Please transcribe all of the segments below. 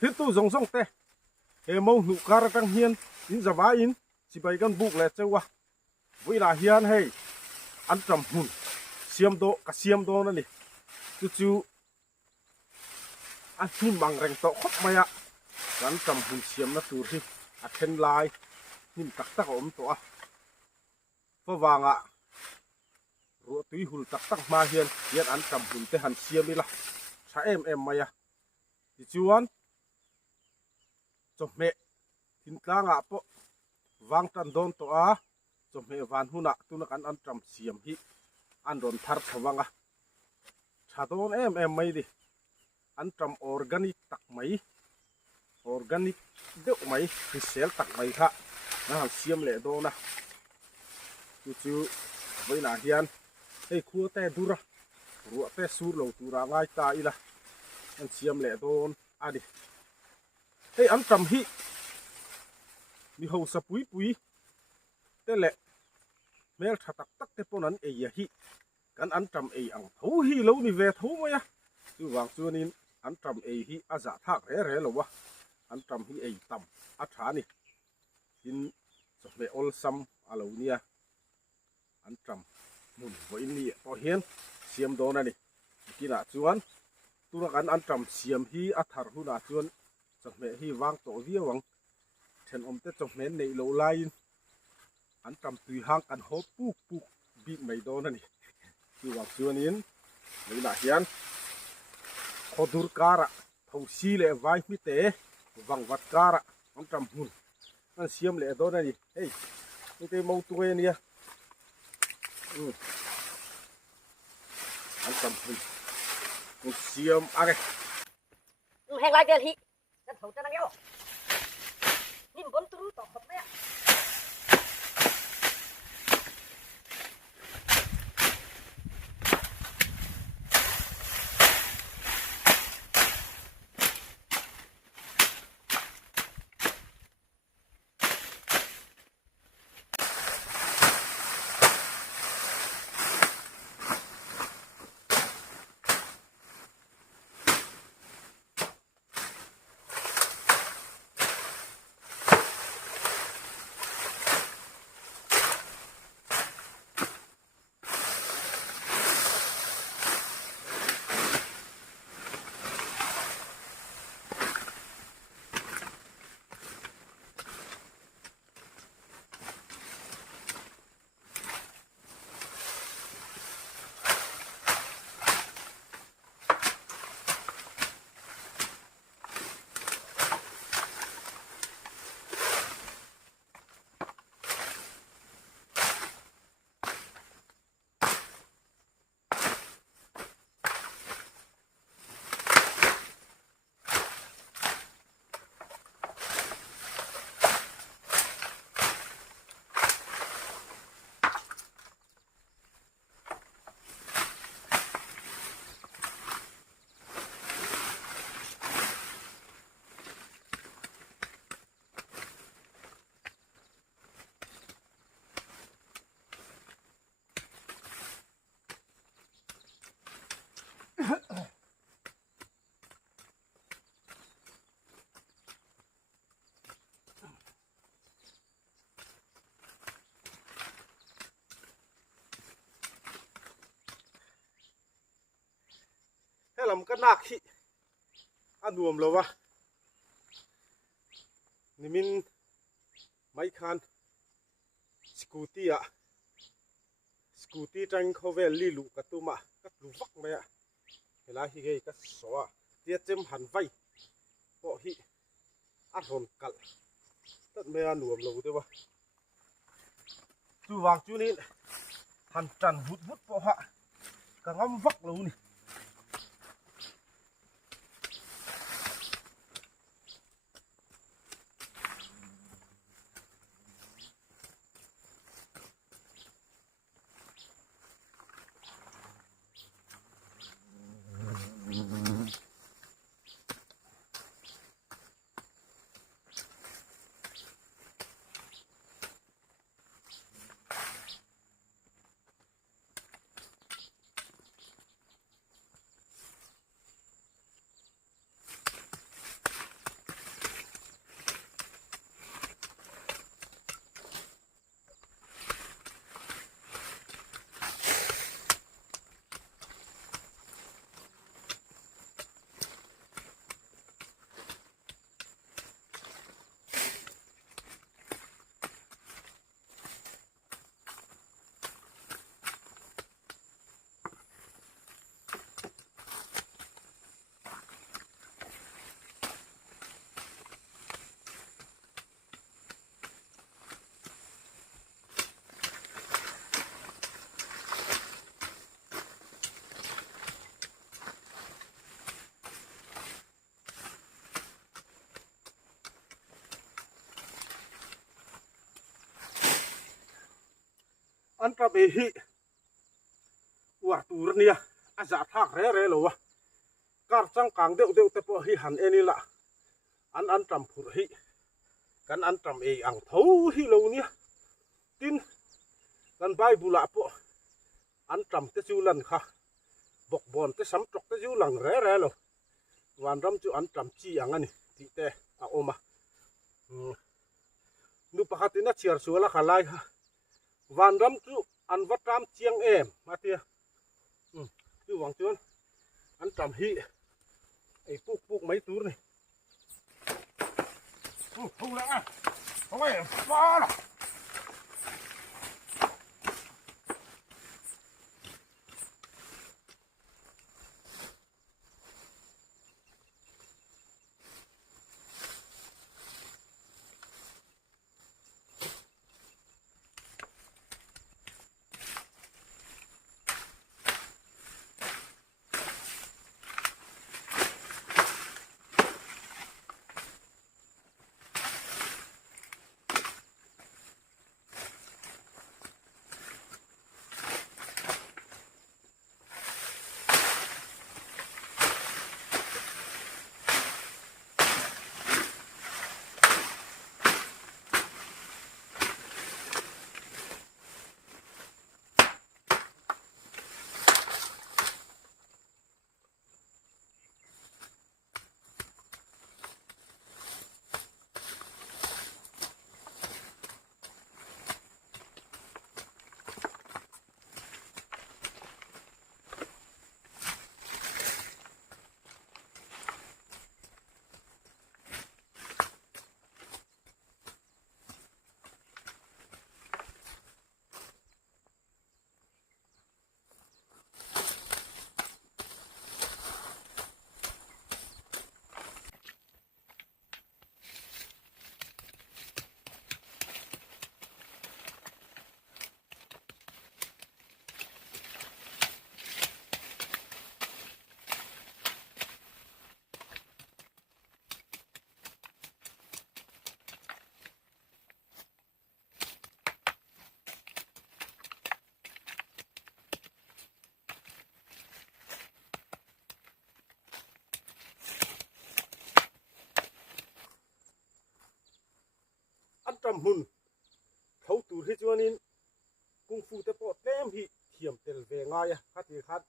thiết tu giống giống te em mâu nụ cara tăng hiên in giả vá in chỉ bay gan buộc lẹ chơi qua với là hiên hay ăn trầm hùn xiêm độ cả xiêm độ nữa nè chú chú ăn hùn bằng rành tọ khóc mày ạ ăn trầm hùn xiêm nó tụt đi ăn thêm lại nhìn tắc tắc ốm tọ phơ vàng ạ rùa túi hùn tắc tắc ma hiên hiên ăn trầm hùn te hàn xiêm đi là sa em mày ạ thì chú ăn chồng mẹ tin ta ngạ po vang tan don to a chồng mẹ van huna tu nak an trầm xiêm hi an don thar thawanga chadon em mai đi an trầm organic tak mai organic deuh mai fisel tak mai kha na han xiêm le do na chu với na hian ei khu te dura ruwa te sur lo tura ngai ta ila an xiêm le don adi ei an trầm hi mi ho sa pui pui te le mel tha tak tak te pon an ei hi kan an trầm ei ang tho hi lo ni ve tho maya chu wang chuanin an trầm ei hi a za thak re lo wa an trầm hi ei tam a tha ni in so ve ol sam alo nia an trầm mun voi ni to hian siam do na ni kina chuan tura kan an trầm siam hi a thar hu na chuan so me hi wang to viawang then om te chok men nei lo lain an trầm tùy hang kan ho puk puk bi mai do na ni chu wang chuanin nei na hian khodur kara thau si le vai mi te wang wat kara an trầm hun an siam le do na ni hey ni te mau tu ni ya an trầm hun an siam age hẹn lại tiền hi cái thầu cho nó kéo nhìn bốn tứ tổ hợp đấy. làm cái nạc hi ăn đuồm lâu à nimin mấy khan scooty à scooty tranh khâu về li lụ cả tu mà cắt lụ vắc mày à cái lá hi cái cắt xó à tiết chém hẳn vay bỏ hi ăn hồn cặn tất mày ăn đuồm lâu thế ba chú vàng chú nín hẳn trần hút hút bỏ hạ cả ngắm vắc lâu nè an tra be hi wa tur nia a za thak re lo wa kar chang kang deuh te po hi han eni la an tram phur hi kan an tram e ang tho hi lo nia tin kan bible po an tram te chu lan kha bok bon te sam tok te chu lang re lo wan ram chu an tram chi ang ani ti te a oma nu pakhatina chiar suala khalai ha van ram chu an watram chiang em matia chu wang chuan an tram hi ei puk mấy tur này thu lại không phải phá là tram hun thấu tur hi chuanin kung fu te po tem hi thiam tel ve ngai a khati khat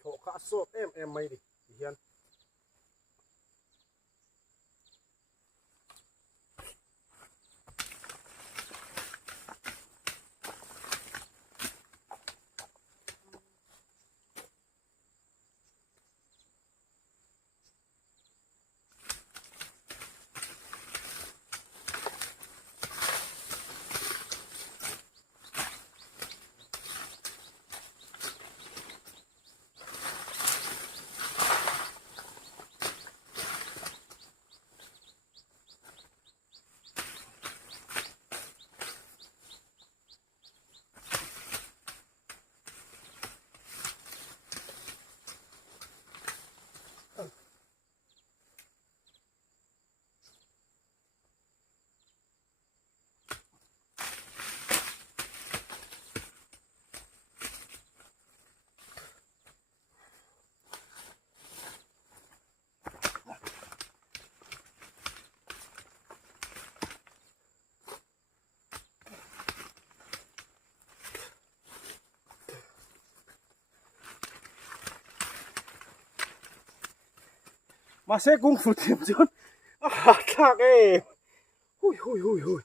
tho kha so em mai di hian mà sẽ cũng phụ tiệm chốn thạc em hui hui hui hui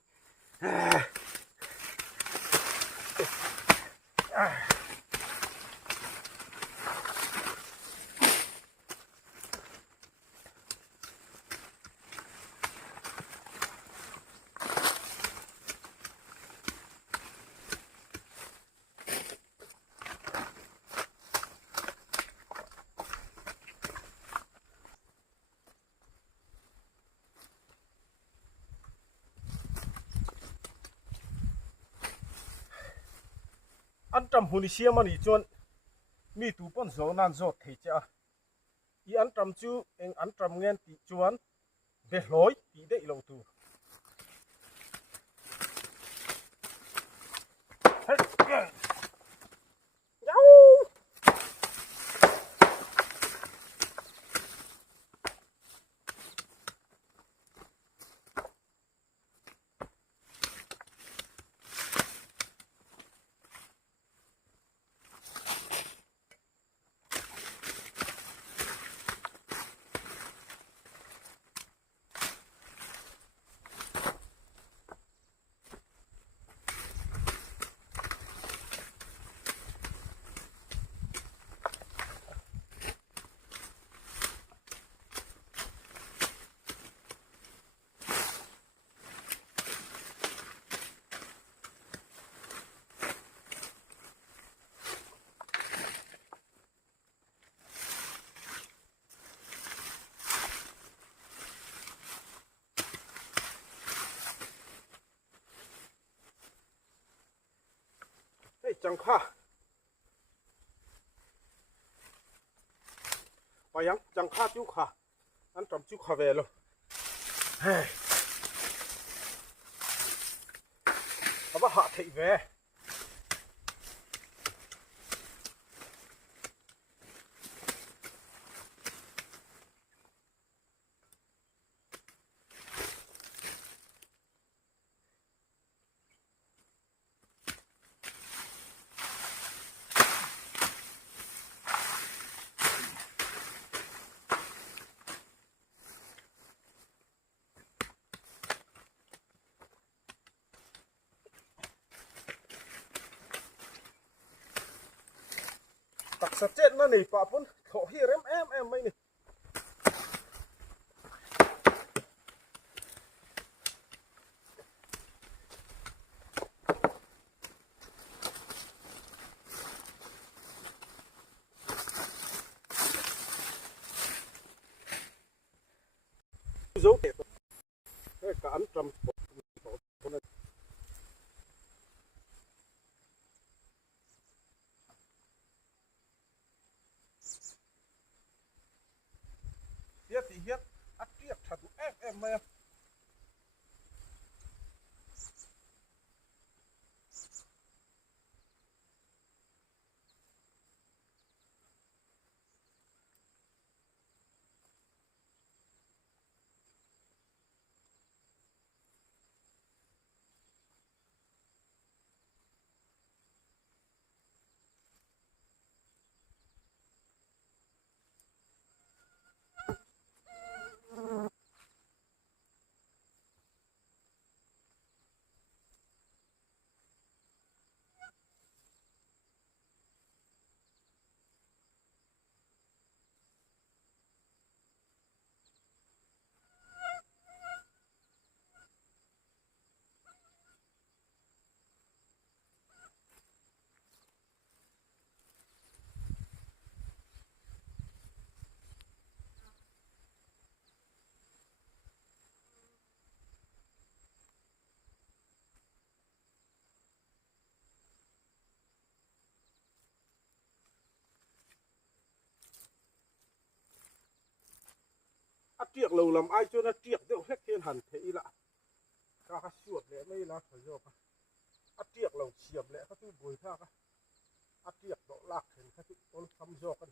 an tram huni siam ani chuan mi tu pon zo nan zot thei cha i an tram chu eng an tram ngen ti chuan be hloi ti dei lo tu hey chẳng kha bây giờ chẳng kha chú kha anh trầm chú kha về rồi bà hạ thị về sa chết nó nỉ bà phun khổ hi em mấy nỉ dấu cái cả ăn trầm thì hiết ắt tiệp thật em mày ắt tiệc lâu làm ai cho nó tiệc đều hết thiên hẳn thế lạ cả các chuột lẽ mấy là phải rồi ắt tiệc lâu chiếm lẽ các thứ bùi tha các ắt tiệc độ lạc thì các thứ có thăm do các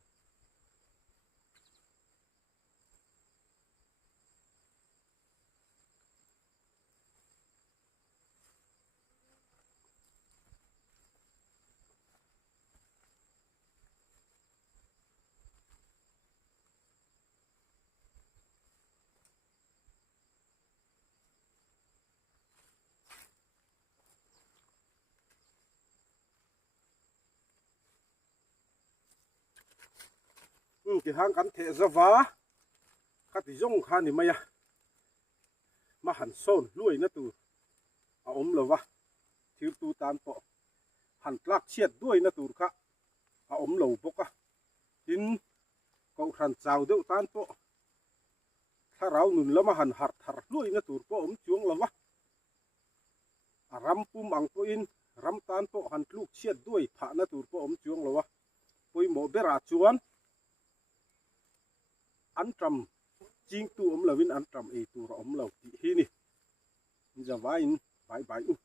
cái hang cắn thẻ ra vá các tí giống khan thì mày à mà hẳn son lui nó từ ống lầu vá thiếu tu tan bộ hẳn lạc chiết đuôi nó từ cả ống lầu bốc à tin cậu hẳn chào đeo tan bộ thà rau nụn lắm mà hẳn hạt thar lui nó từ bộ ống chuông lầu vá ram pum ang po in ram tan bộ hẳn lục chiết đuôi phá nó từ bộ ống chuông lầu vá poi mo bera chuan ăn trầm chinh tu ống lầu vin ăn trầm ấy tu ống lầu thì hi nè giờ vay bye bye